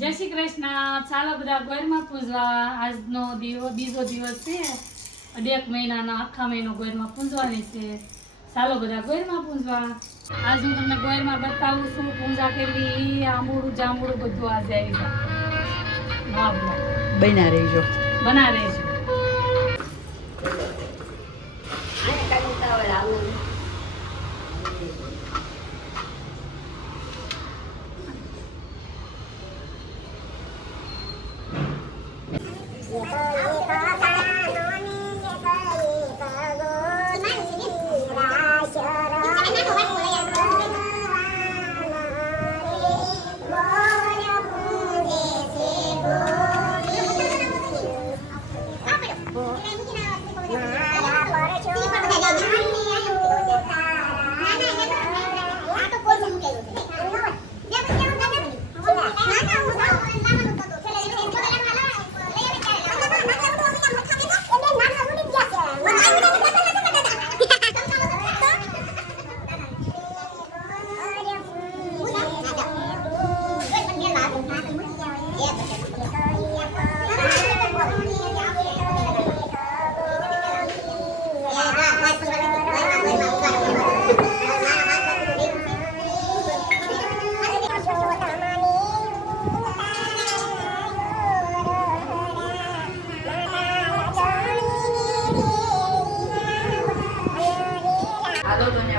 જય શ્રી કૃષ્ણ. ચાલો બધા ગોરમાં પૂજવા. આજનો બીજો દિવસ છે. 1 મહિનાનો આખા મહિનો ગોરમાં પૂજવાની છે. ચાલો બધા ગોરમાં પૂજવા. આજ હું તમને ગોરમાં બતાવું છું પૂજા કરવી. આંબુડું જાંબુડું બધું આજે આવી જાય. બના રહેજો.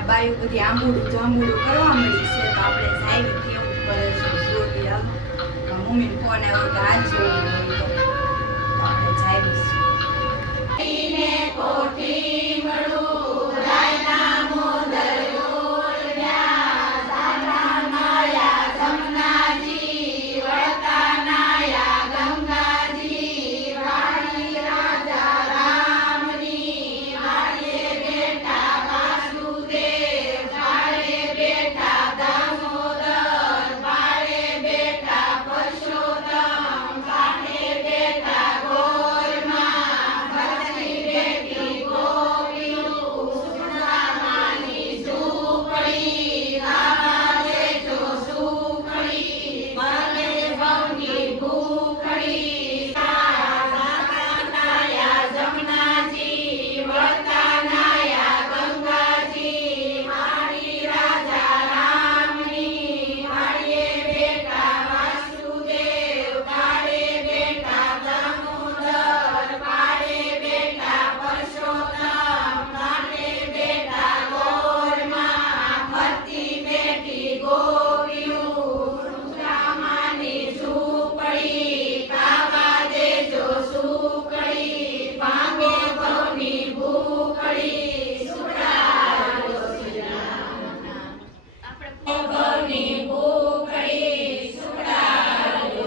બાયું બધી આંબુડું જાંબુડું કરવા મળી છે તો આપણે જાય કેવું કરે છે જોઈએ. મમ્મી ફોન આવ્યો કે આજ જોયું હોય તો આપણે જાય કોઠી મળું રાયના મોદયો દાદા માયા ગંગાજી વળતા નાયા ગંગાજી વાળી રાજા રામની વાળીએ બેટા વાસુદેવ વાળે બેટા દામોદર વાળે બેટા પરસોત્તમ વાળે બેટા ગોરમાં ભરતી બેટી ગોપીયું સુદામાની ઝૂંપડી રામા દેજો સુખડી ભલે ભવની ભૂખડી નાયા જમનાજી વળતા નાયા ગંગાજી મારી રાજા રામની વાળીએ બેટા વાસુદેવ વાળે બેટા દામોદર વાળે બેટા પરસોત્તમ વાળે બેટા ગોરમાં ભરતી બેટી ગોપીયું સુદામાની ઝૂંપડી ખાવા દેજો સુખડી ભાંગે ભવની ભૂખડી સુડાજો ભવની ભૂખડી સુડાજો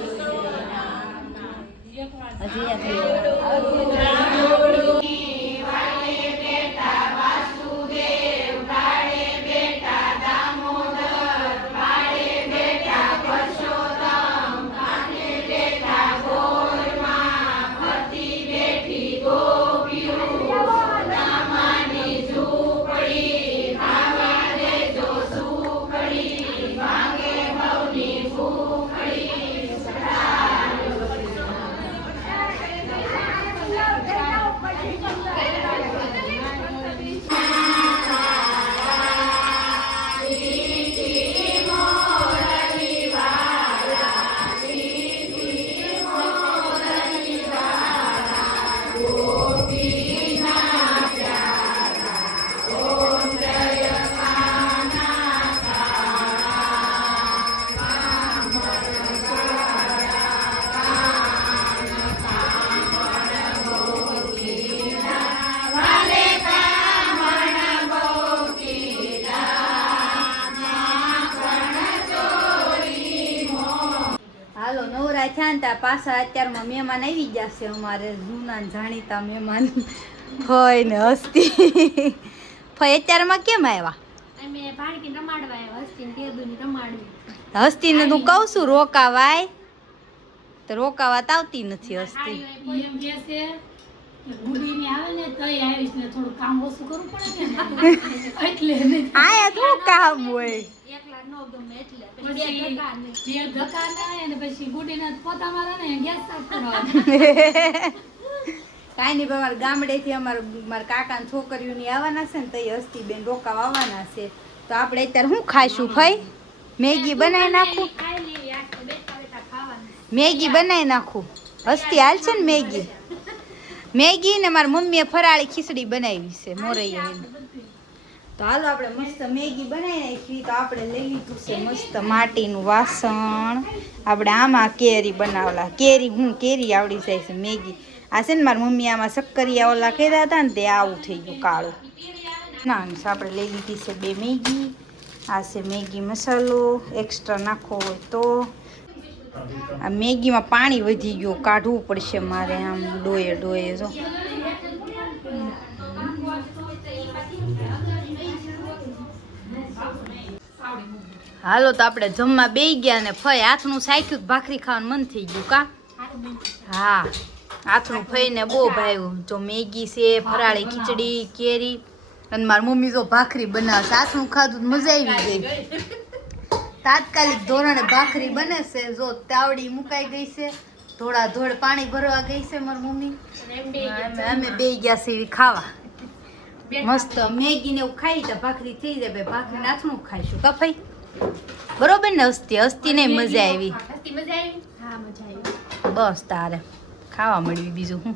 વાળે બેટા વાસુદેવ વાળે બેટા દામોદર વાળે બેટા પરસોત્તમ વાળે બેટા ગોરમાં ભરતી બેટી ગોપીયું સુદામાની ઝૂંપડી ખાવા દેજો સુખડી ભાંગે ભવની ભૂખડી સુડાજો હાલો નવરા થયા ને ત્યાં પાછા અત્યારમાં મહેમાન આવી જશે અમારે જૂના જાણીતા મહેમાન ફઈ ને હસ્તી ફઈ અત્યારમાં કેમ આવ્યા હસ્તીને તું કહું છું રોકાવાય તો રોકાવા આવતી નથી હસ્તી એમ કે છે ગુડીની આવે ને તઈ આવીશ ને થોડું કામ ઓછું કરવું પડે ને એટલે આયા શું કામ હોય એકલા પછી બે ધક્કા થાય અને પછી ગુડીના પોતા મારે ને ગેસ સાફ કરવા કાંઈ નહીં ભાઈ ગામડેથી મારા કાકા છોકરીઓની આવવાના છે ને તો એ હસ્તીબેન રોકાવા આવવાના છે તો આપણે અત્યારે શું ખાઈશું ભાઈ મેગી બનાવી નાખું મેગી બનાવી નાખું હસ્તી હાલ છે ને મેગી ને મારી મમ્મીએ ફરાળી ખીચડી બનાવી છે મોરૈયા તો હાલો આપણે મસ્ત મેગી બનાવી નાખી તો આપણે લઈ લીધું છે મસ્ત માટીનું વાસણ આપણે આમાં કેરી બનાવલા કેરી આવડી જાય છે મેગી આ છે ને મારી મમ્મી આમાં શક્કરિયા ઓલા કર્યા હતા ને તે આવું થઈ ગયું કાળું ના આપણે લઈ લીધી છે 2 મેગી આ છે મેગી મસાલો એક્સ્ટ્રા નાખવો હોય તો આ મેગીમાં પાણી વધી ગયું કાઢવું પડશે મારે આમ ડોયે જો હાલો તો આપણે જમવા બેસી ગયા ને ફઈ હાથનું સાખ્યું ભાખરી ખાવાનું મન થઈ ગયું કા હા હાથનું ફઈને બહુ ભાવ્યું જો મેગી છે ફરાળી ખીચડી કેરી અને મારી મમ્મી જો ભાખરી બનાવશે હાથનું ખાધું મજા આવી ગઈ તાત્કાલિક ધોરણે ભાખરી બને છે જો તાવડી મુકાઈ ગઈ છે ધોળ પાણી ભરવા ગઈ છે મારી મમ્મી અમે બે ગયા છીએ ખાવા મસ્ત મેગી ને એવું ખાઈ તો ભાખરી થઈ જાય ભાખરી નાથનું ખાઈશું કફાઈ બરોબર ને હસ્તી ને મજા આવી બસ તારે ખાવા મળ્યું બીજું હું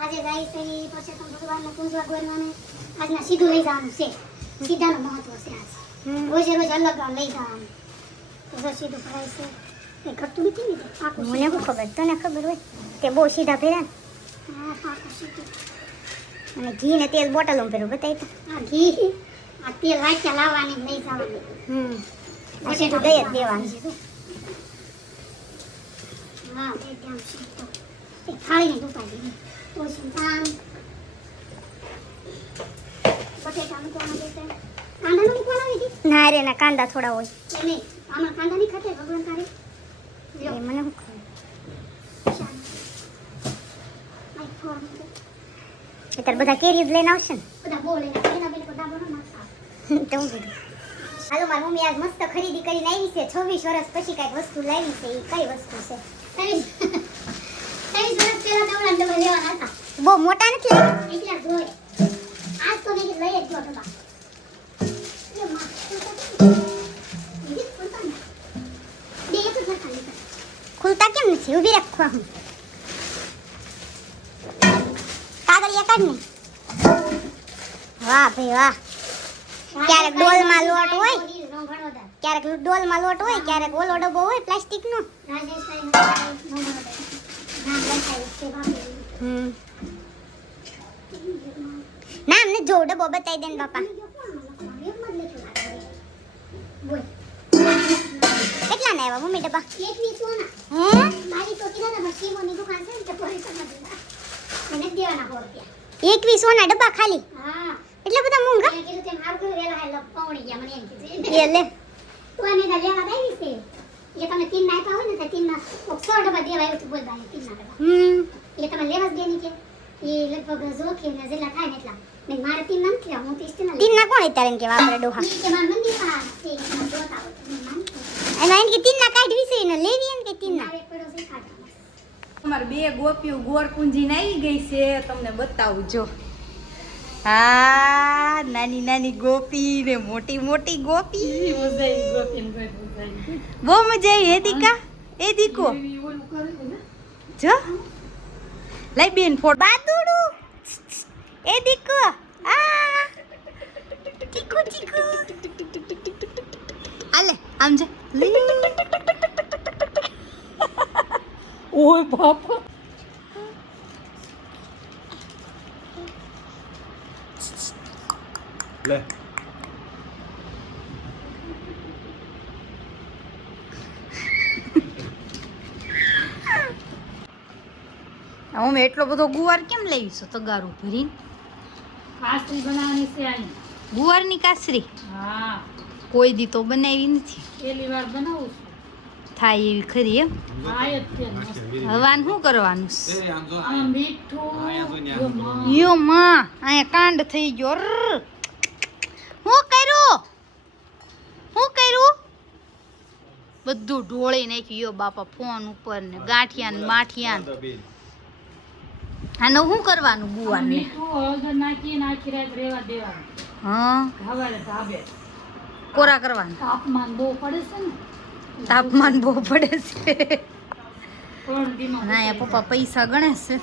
આજે જાય છે પછી તો ભગવાનને પૂજવા ગોરવાને આજના સીધું લઈ જવાનું છે સીધાનું મહત્વ છે આજ રોજે રોજ અલગ લઈ જવાનું તો સીધું ભરાય છે એ ઘટતું નથી ને આખું મને શું ખબર તને ખબર હોય તે બહુ સીધા ભર્યા ને હા પાકું સીધું અને ઘી ને તેલ બોટલો ભર્યું બતાવી તો આ ઘી આ તેલ વાંચ્યા લાવવાની લઈ જવાની આ સીધું દઈ જ દેવાનું હા એ ત્યાં સીધું એ થાળીને દુકાન તો સંતાન બટેટા મૂકવાના દેતા કાંદા નું મૂકવાના વિધિ ના રે ના કાંદા થોડા હોય એ નહીં આમાં કાંદા નહીં ખાતે ભગવાન તારે એ મને હું ખાવ એટલે બધા કેરી લઈને આવશે ને બધા બહુ લઈને એના બેન બધા બનો નાખતા તો હું કીધું હાલો મારી મમ્મી આજ મસ્ત ખરીદી કરીને આવી છે 26 વર્ષ પછી કઈક વસ્તુ લાવી છે એ કઈ વસ્તુ છે 23 વર્ષ પહેલા દવડા ડબ્બા લેવાના હતા બહુ મોટા નથી એટલા જોઈ આજ તો મેં લઈ જ ગયો ડબ્બા એ માં ખુલતા કેમ નથી ઊભી રાખવા હું કાગળિયા કાઢ ને વાહ ભાઈ વાહ ક્યારેક ડોલમાં લોટ હોય ક્યારેક ડોલમાં લોટ હોય ક્યારેક ઓલો ડબ્બો હોય પ્લાસ્ટિકનો નામ ને જો ડબ્બો બતાવી દે ને બાપા કેટલા ના આવ્યા મમ્મી ડબ્બા 21 ના હે મારી તો કીધા ને સીમોની દુકાન છે ને તે પોરી સમજ મને દેવાના હો રૂપિયા 21 ના ડબ્બા ખાલી હા એટલા બધા મોંઘા મેં કીધું તેમ હાર કોઈ વેલા હાલ પૌણી ગયા મને એમ કીધું એ લે તું અમે દા લેવા આવી છે એ તમે 3 ના આપ્યા હોય ને તો 3 ના 100 ડબ્બા દેવા આવ્યો તું બોલ બાને 3 ના ડબ્બા એ તમે લેવા જ દેની કે એ લગભગ જોખે ને જેટલા થાય ને એટલા મેં મારે 3 ના નથી હું 30 ના 3 ના કોણ અત્યારે કે વાપરે ડોહા કે માર મંદી પા છે કે જોતા હોય તો માન અને એન કે 3 ના કાઢવી છે ને લેવી એમ કે 3 ના એક પડો છે કાઢવા અમાર બે ગોપીઓ ગોર પૂંજીને આવી ગઈ છે તમને બતાવું જો હા નાની નાની ગોપી ને મોટી મોટી ગોપી બહુ મજા આવી હે દીકા એ દીકો જો લઈ બેન ફોટ બાદુડુ એ દીકો આ ટીકુ ટીકુ આલે આમ જા ઓય બાપા લે અમે એટલો બધો ગુવાર કેમ લઈ છો તગારું ભરીને કાસરી બનાવવાની છે આની ગુવારની કાસરી હા કોઈ દી તો બનાવી નથી પહેલી વાર બનાવું છું થાય એવી ખરી એમ હા એ જ છે મસ્ત. હવાન શું કરવાનું આમ મીઠું યો માં અહીંયા કાંડ થઈ ગયો શું કર્યું શું કર્યું બધું ઢોળી નાખ્યું યો બાપા ફોન ઉપર ને ગાંઠિયા ને માઠિયા ને આને શું કરવાનું બુવાને મીઠું હળદર નાખીને આખી રાત રેવા દેવાનું. હા સવારે ધાબે. કોરા કરવાના તાપમાન બહુ પડે છે ને. તાપમાન બહુ પડે છે 3 દીમાં ના એ પપ્પા પૈસા ગણે છે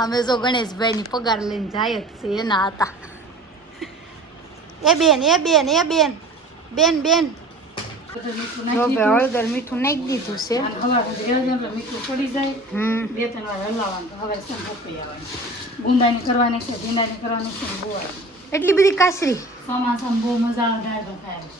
અમે જો ગણેશભાઈ ની પગાર લઈને જાય જ છે એના હતા એ બેન બેન બધું મીઠું જો નાખી બે હળદર મીઠું નાખી દીધું છે અને સવારે રેવા દે એટલે મીઠું પડી જાય. હમ 2-3 વાર હલાવવાનું. તો હવે છે ને પપૈ આવવાની. ગુંદાની કરવાની છે, ભીંડાની કરવાની છે ને ગોળ. એટલી બધી કાસરી ચોમાસામાં બહુ મજા આવે દાળ ભાત ખાવાની.